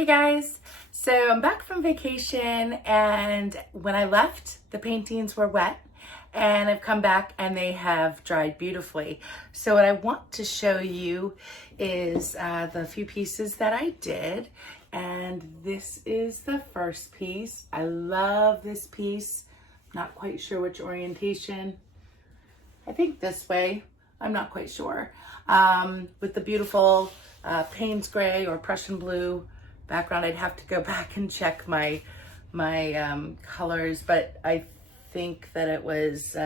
Hey guys, so I'm back from vacation, and when I left, the paintings were wet, and I've come back and they have dried beautifully. So what I want to show you is the few pieces that I did, and this is the first piece. I love this piece. Not quite sure which orientation. I think this way. I'm not quite sure. With the beautiful Payne's gray or Prussian blue background. I'd have to go back and check my colors, but I think that it was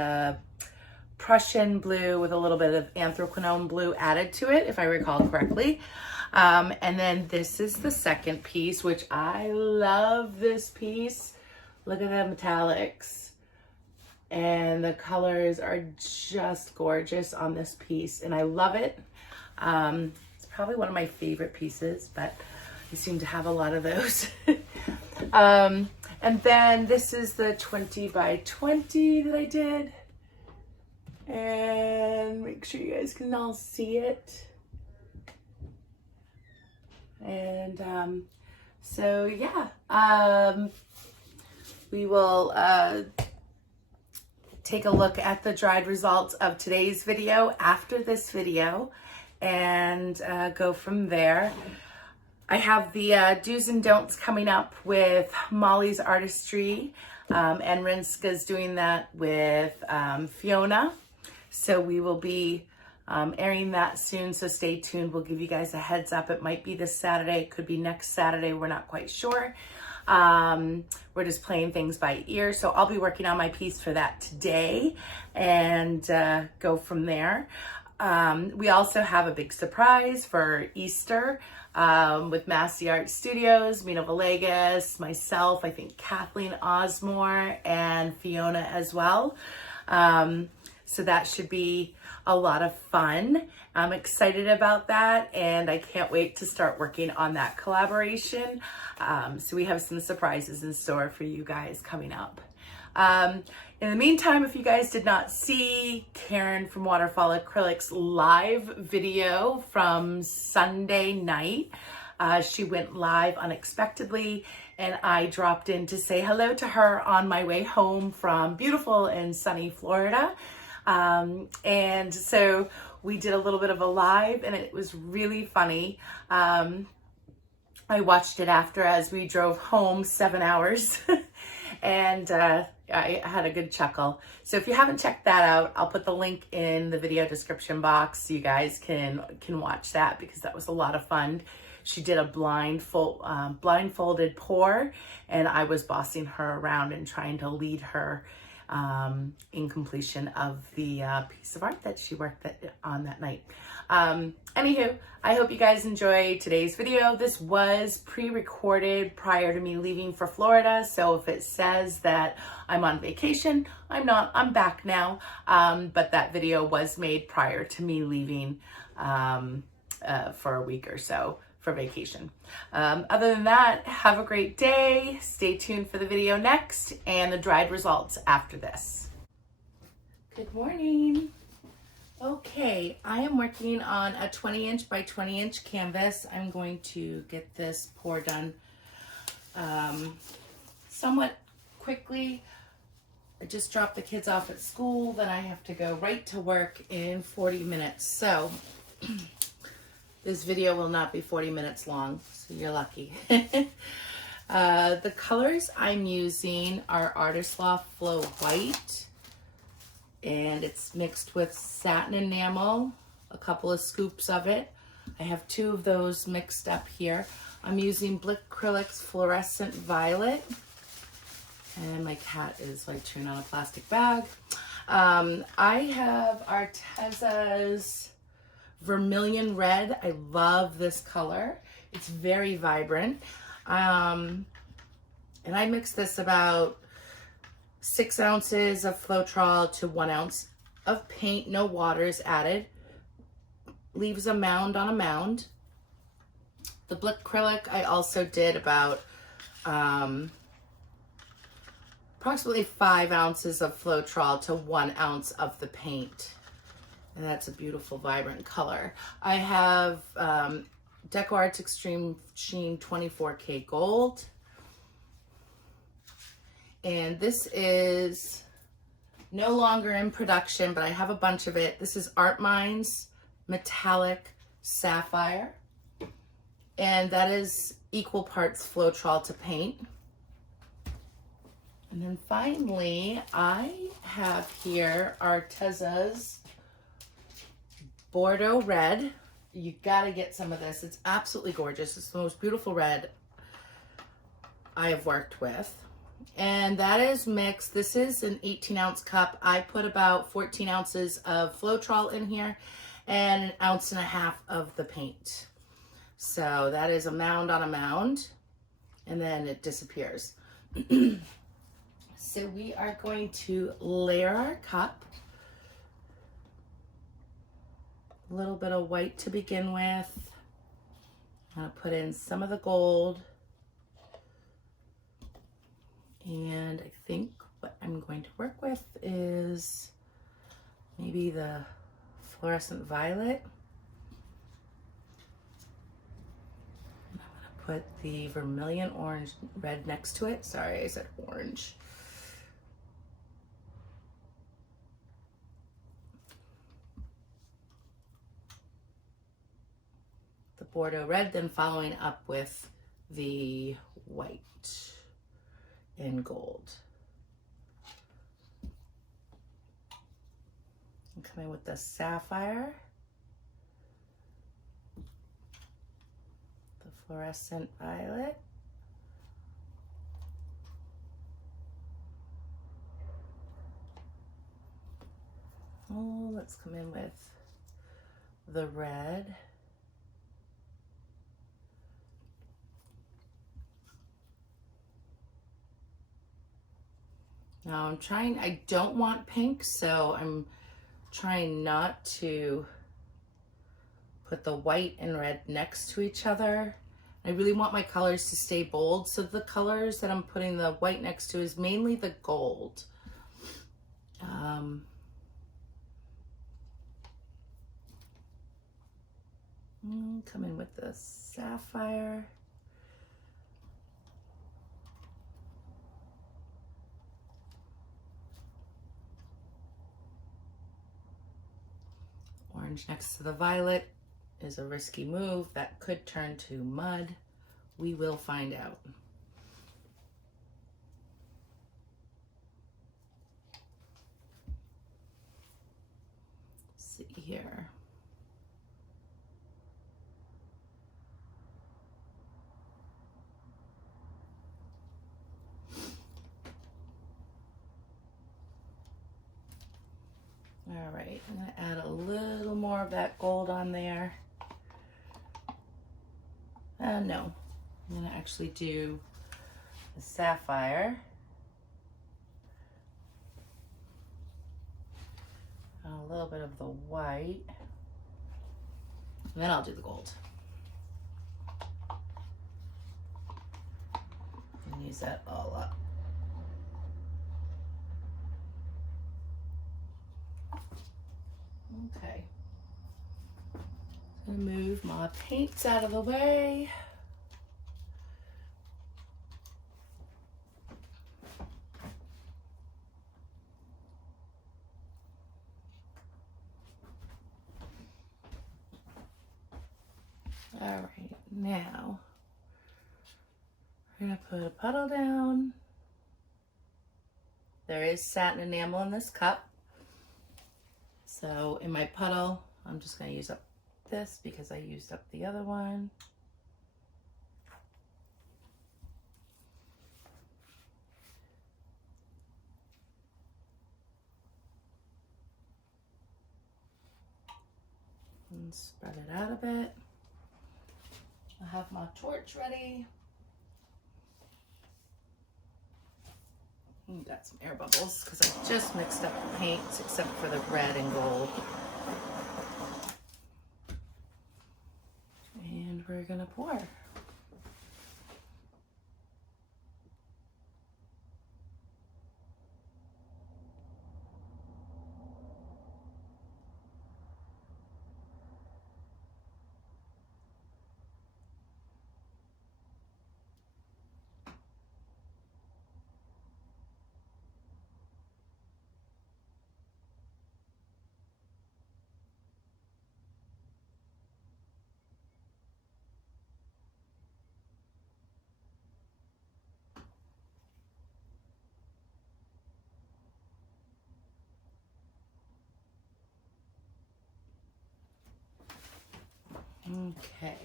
Prussian blue with a little bit of anthraquinone blue added to it, if I recall correctly. And then this is the second piece, which I love this piece. Look at the metallics. And the colors are just gorgeous on this piece, and I love it. It's probably one of my favorite pieces, but I seem to have a lot of those. And then this is the 20 by 20 that I did. And make sure you guys can all see it. And so yeah, we will take a look at the dried results of today's video after this video and go from there. I have the do's and don'ts coming up with Molly's Artistry, and Rinska's doing that with Fiona. So we will be airing that soon, so stay tuned. We'll give you guys a heads up. It might be this Saturday, it could be next Saturday, we're not quite sure. We're just playing things by ear, so I'll be working on my piece for that today and go from there. We also have a big surprise for Easter with Massey Art Studios, Mina Villegas, myself, I think Kathleen Osmore, and Fiona as well. So that should be a lot of fun. I'm excited about that, and I can't wait to start working on that collaboration. So we have some surprises in store for you guys coming up. In the meantime, if you guys did not see Karen from Waterfall Acrylic's live video from Sunday night, she went live unexpectedly, and I dropped in to say hello to her on my way home from beautiful and sunny Florida. And so we did a little bit of a live, and it was really funny. I watched it after as we drove home 7 hours and I had a good chuckle. So if you haven't checked that out, I'll put the link in the video description box so you guys can watch that, because that was a lot of fun. She did a blindfolded pour, and I was bossing her around and trying to lead her in completion of the piece of art that she worked on that night. Anywho, I hope you guys enjoy today's video. This was pre-recorded prior to me leaving for Florida, so if it says that I'm on vacation, I'm not. I'm back now, but that video was made prior to me leaving for a week or so for vacation. Other than that, have a great day. Stay tuned for the video next and the dried results after this. Good morning. Okay, I am working on a 20-inch by 20-inch canvas. I'm going to get this pour done somewhat quickly. I just dropped the kids off at school, then I have to go right to work in 40 minutes. So this video will not be 40 minutes long, so you're lucky. The colors I'm using are Artist Loft Flow White, and it's mixed with satin enamel, a couple of scoops of it. I have 2 of those mixed up here. I'm using Acrylic's Fluorescent Violet, and my cat is like chewing on a plastic bag. I have Arteza's Vermilion Red. I love this color. It's very vibrant. And I mixed this about 6 ounces of Floetrol to 1 ounce of paint. No water is added. Leaves a mound on a mound. The Acrylic I also did about approximately 5 ounces of Floetrol to 1 ounce of the paint. And that's a beautiful, vibrant color. I have Deco Arts Extreme Sheen 24K Gold. And this is no longer in production, but I have a bunch of it. This is Art Minds Metallic Sapphire. And that is equal parts Floetrol to paint. And then finally, I have here Arteza's Bordeaux Red. You gotta get some of this. It's absolutely gorgeous. It's the most beautiful red I have worked with. And that is mixed. This is an 18-ounce cup. I put about 14 ounces of Floetrol in here and 1.5 ounces of the paint. So that is a mound on a mound, and then it disappears. So we are going to layer our cup. A little bit of white to begin with. I'm going to put in some of the gold. And I think what I'm going to work with is maybe the fluorescent violet. And I'm going to put the vermilion orange red next to it. Sorry, I said orange. The Bordeaux red, then following up with the white and gold. I'm coming with the sapphire, the fluorescent violet, oh, let's come in with the red, now I'm trying, I don't want pink, so I'm trying not to put the white and red next to each other. I really want my colors to stay bold, so the colors that I'm putting the white next to is mainly the gold. Come in with the sapphire. Orange next to the violet is a risky move. That could turn to mud. We will find out. Let's see here. All right, I'm gonna add a little more of that gold on there. No, I'm gonna actually do the sapphire. A little bit of the white. And then I'll do the gold. And use that all up. Okay. I'm gonna move my paints out of the way. All right, now we're gonna put a puddle down. There is satin enamel in this cup. So in my puddle, I'm just gonna use up this because I used up the other one. And spread it out a bit. I have my torch ready. Got some air bubbles because I just mixed up the paints except for the red and gold. And we're gonna pour. Okay.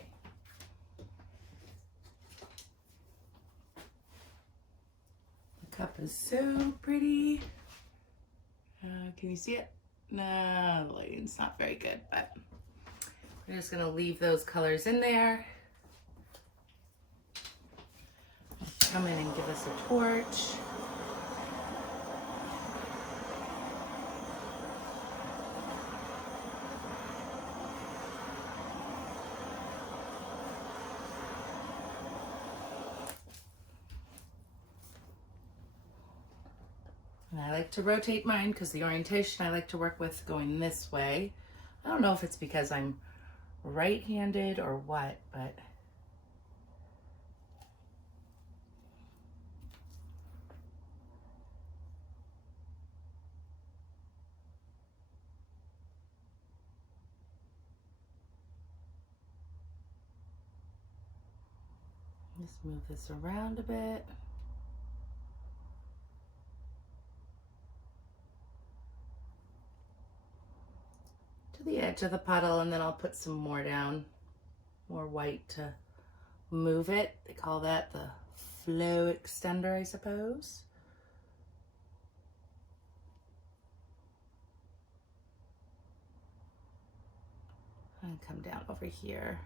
The cup is so pretty. Can you see it? No, the lighting's not very good, but we're just gonna leave those colors in there. Come in and give us a torch. And I like to rotate mine because the orientation I like to work with going this way. I don't know if it's because I'm right-handed or what, but just move this around a bit. To the edge of the puddle, and then I'll put some more down, more white to move it. They call that the flow extender, I suppose. And come down over here.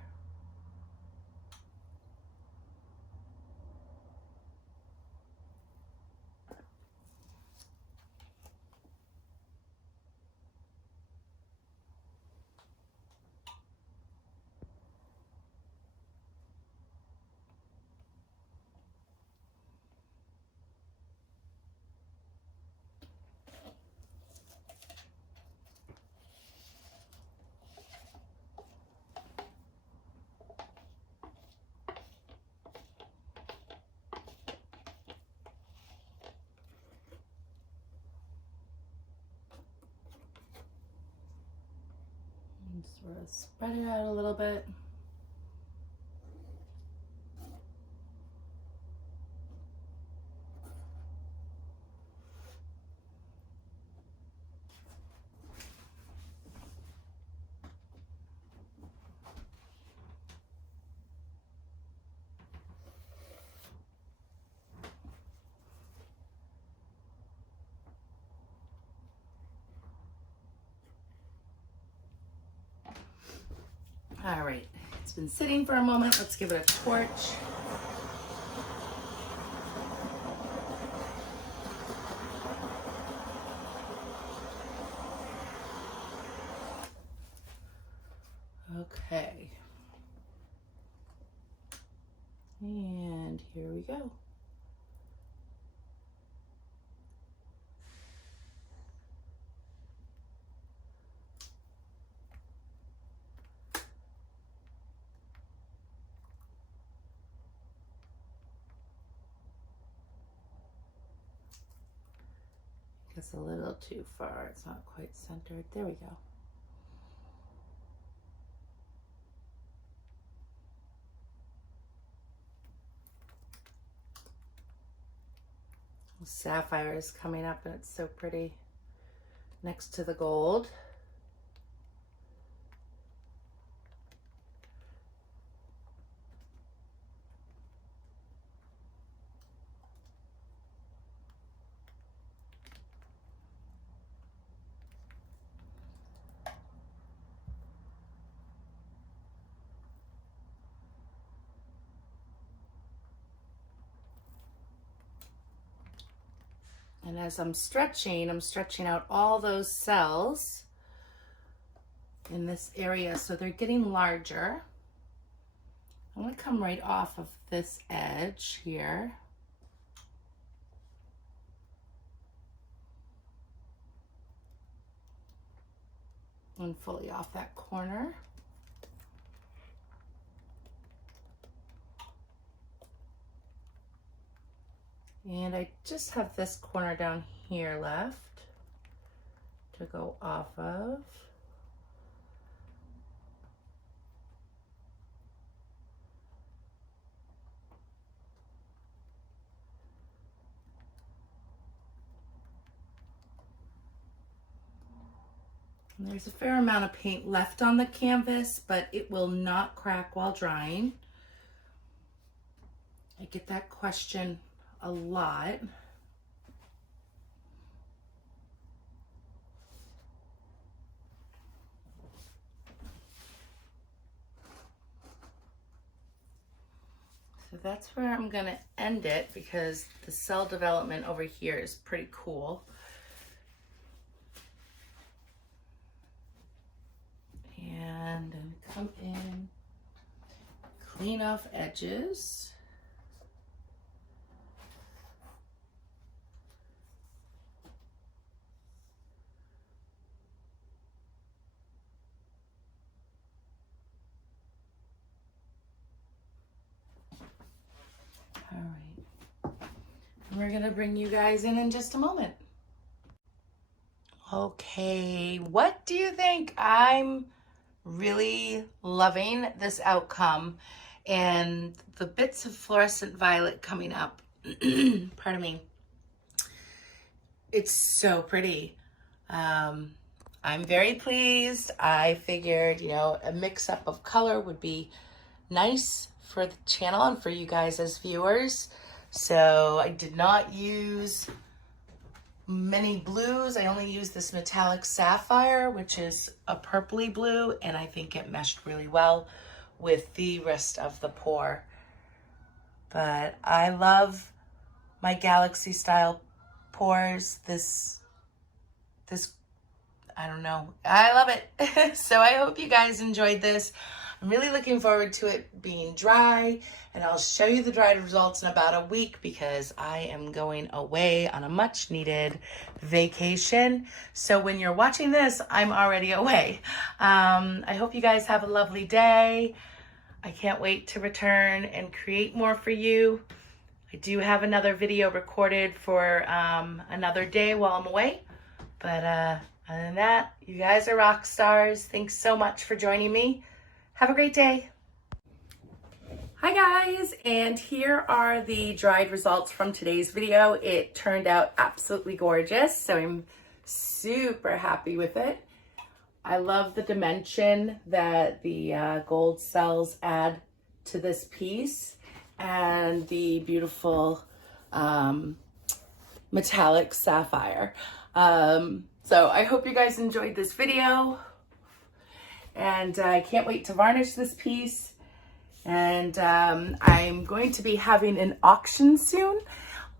Sort of spread it out a little bit. All right, it's been sitting for a moment. Let's give it a torch. Okay. And here we go. It's a little too far. It's not quite centered. There we go. Sapphire is coming up and it's so pretty next to the gold. And as I'm stretching out all those cells in this area so they're getting larger. I'm going to come right off of this edge here. And fully off that corner. And I just have this corner down here left to go off of. And there's a fair amount of paint left on the canvas, but it will not crack while drying. I get that question a lot. So that's where I'm gonna end it because the cell development over here is pretty cool. And then come in, clean off edges. All right, and we're gonna bring you guys in just a moment. Okay, what do you think? I'm really loving this outcome, and the bits of fluorescent violet coming up, pardon me, it's so pretty. I'm very pleased. I figured, you know, a mix up of color would be nice for the channel and for you guys as viewers. So I did not use many blues. I only used this metallic sapphire, which is a purpley blue, and I think it meshed really well with the rest of the pour. But I love my galaxy style pours. This I don't know, I love it. So I hope you guys enjoyed this. I'm really looking forward to it being dry, and I'll show you the dried results in about a week because I am going away on a much needed vacation. So when you're watching this, I'm already away. I hope you guys have a lovely day. I can't wait to return and create more for you. I do have another video recorded for another day while I'm away. But other than that, you guys are rock stars. Thanks so much for joining me. Have a great day. Hi guys, and here are the dried results from today's video. It turned out absolutely gorgeous, so I'm super happy with it. I love the dimension that the gold cells add to this piece and the beautiful metallic sapphire. So I hope you guys enjoyed this video, and I can't wait to varnish this piece. And I'm going to be having an auction soon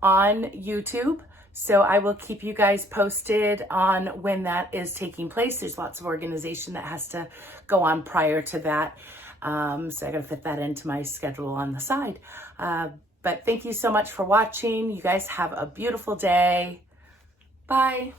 on YouTube, so I will keep you guys posted on when that is taking place. There's lots of organization that has to go on prior to that, so I gotta fit that into my schedule on the side. But thank you so much for watching. You guys have a beautiful day. Bye.